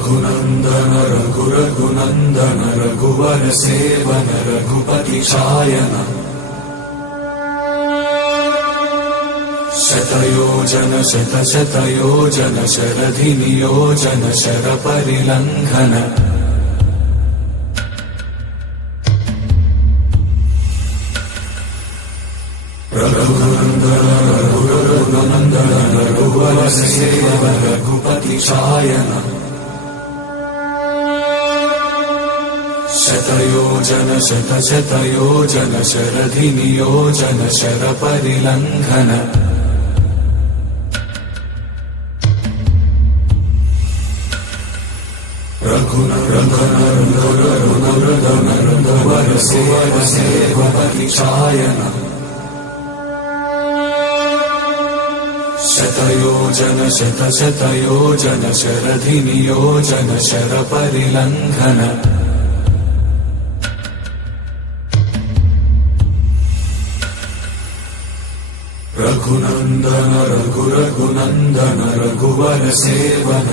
रघुनन्दन रघुरघुनन्दन रघुवर seven Raghupati Shayan शतयोजन शतशतयोजन शरधि नियोजन शरपरिलङ्घन रघुनन्दन रघुरघुनन्दन रघुवर seven Raghupati Shayan शतयोजन शतशतयोजन शरधि नियोजन शरपरिलङ्घन रघुनन्दन रघुवर सेवपति शायन शतयोजन शतशतयोजन शरधि नियोजन शरपरिलङ्घन रघुनन्दन रघुरघुनन्दन रघुवर सेवन